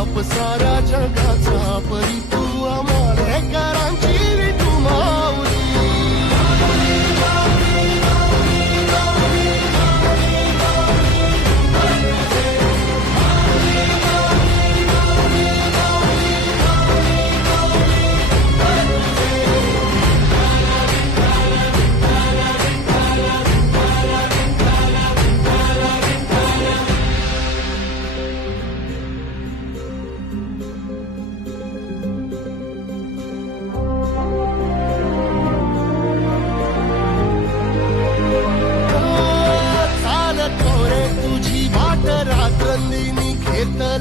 ताप सारा जगाचा it's